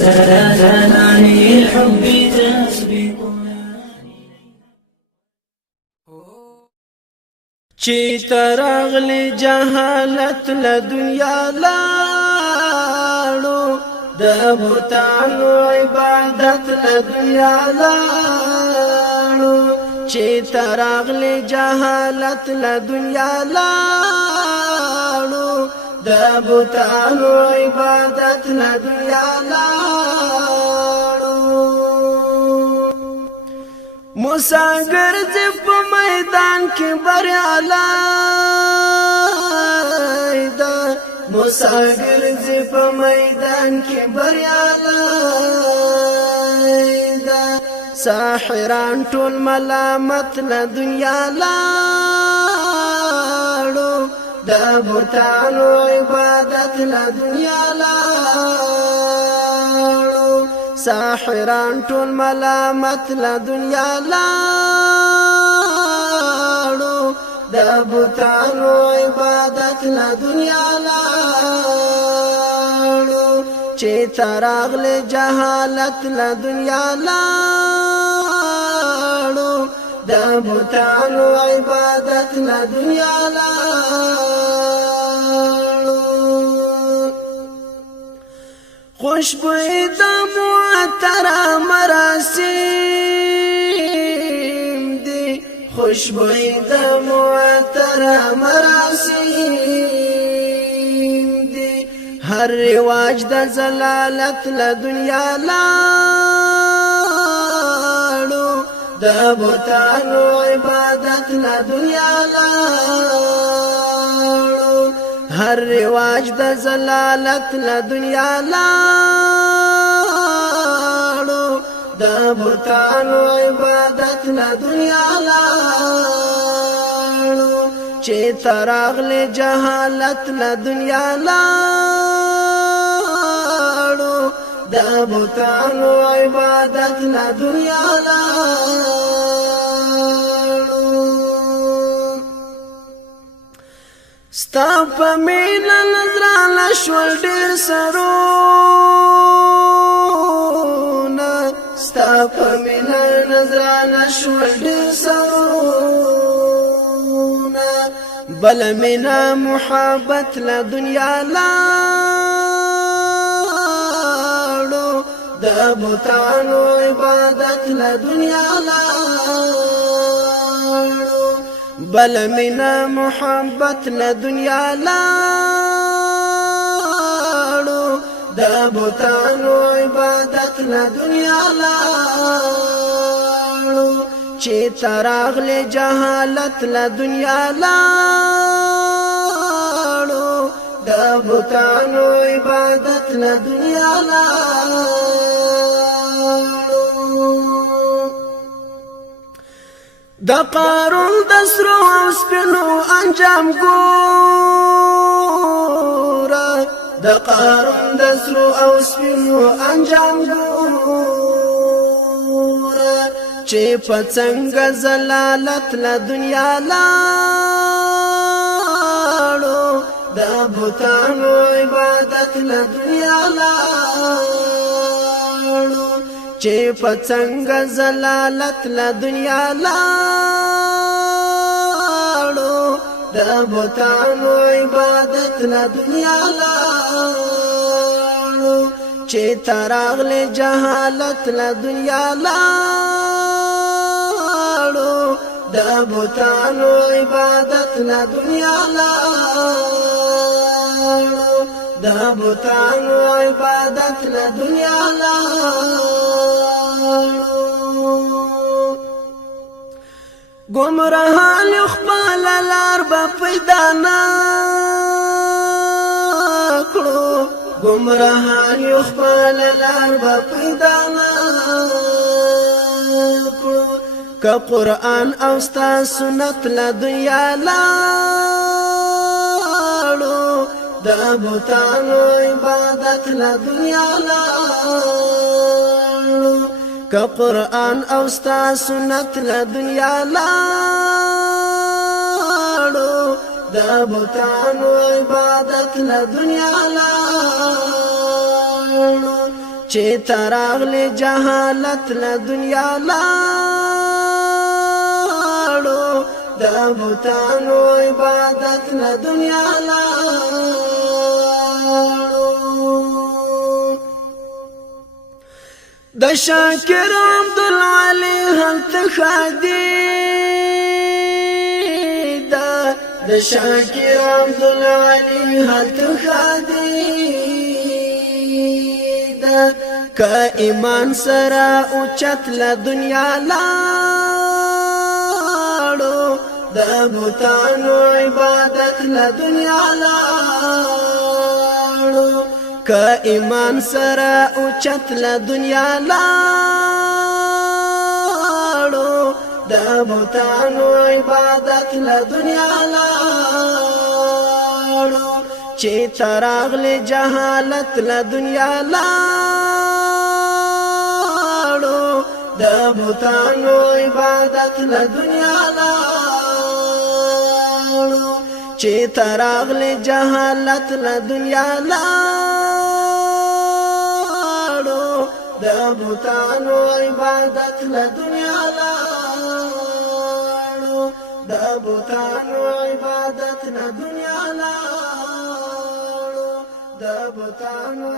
تهاني الحب تسبقنا چی ترغلی جهالت لدنیا لاړو د بوتانو عبادت لدنیا لاړو چی ترغلی جهالت لدنیا لاړو د بوتانو عبادت لدنیا لاړو مساګر دې په میدان کې بریالی ده مساګر دې په میدان کې بریالی ده ساحران ټول ملامت له دنیا لاړو د بوتانو عبادت له دنیا لاړو ساحران ټول ملامت له دنیا لاړو د بوتانو عبادت له دنیا لاړو چې تراغله جهالت له دنیا لاړو د بوتانو عبادت له دنیا لاړو خوشبوئی د معطر مراسم دی خوشبوئی د معطر مراسم دی هر رواج د زلالت له دنیا لاړو د بوتانو عبادت له دنیا لاړو هر رواج د زلالت له دنیا لاړو د بوتانو عبادت له دنیا لاړو چې تراغله جهالت له دنیا لاړو د بوتانو عبادت له دنیا لاړو ستا په مینا نظرانه شول ډېر سرونه ستا په مینا نظرانه شول ډېر سرونه بل مینا محبت له دنیا لاړو د بوتانو عبادت له دنیا لاړو بل مینا محبت له دنیا لاړو د بوتانو عبادت له دنیا لاړو چې تراغله جهالت له دنیا لاړو د بوتانو عبادت له دنیا لاړو د قارون د سرو او سپینو انجام ګوره د قارون د سرو او سپینو انجام ګوره چې په څنګه زلالت له دنیا لاړو د بوتانو عبادت له دنیا لاړو چې په څنګه زلالت له دنیا لاړو د بوتانو عبادت له دنیا لاړو چې تراغله جهالت له دنیا لاړو د بوتانو عبادت له دنیا لاړو د بوتانو عبادت له دنیا لاړو گمراهان خپل لار به پیدا نه کړو گمراهان خپل لار به پیدا نه کړو که قرآن او ستا سنت له دنیا لاړو د بوتانو عبادت له دنیا لاړو که قرآن او ستا سنت له دنیا لاړو د بوتانو عبادت له دنیا لاړو چې تراغلی جهالت له دنیا لاړو د بوتانو عبادت له دنیا لاړو د شاکر عبدالعلی هلته خادي د شاکر عبدالعلی هلته خادي که ایمان سره اوچت له دنیا لاړو د بوتانو عبادت له دنیا لاړو که ایمان سره اوچت له دنیا لاړو د بوتانو عبادت له دنیا لاړو چې تراغلی جهالت له دنیا لاړو د بوتانو عبادت له دنیا لاړو چې تراغلی جهالت له دنیا لاړو د بوتانو عبادت له دنیا لاړو د بوتانو عبادت له دنیا لاړو د بوتانو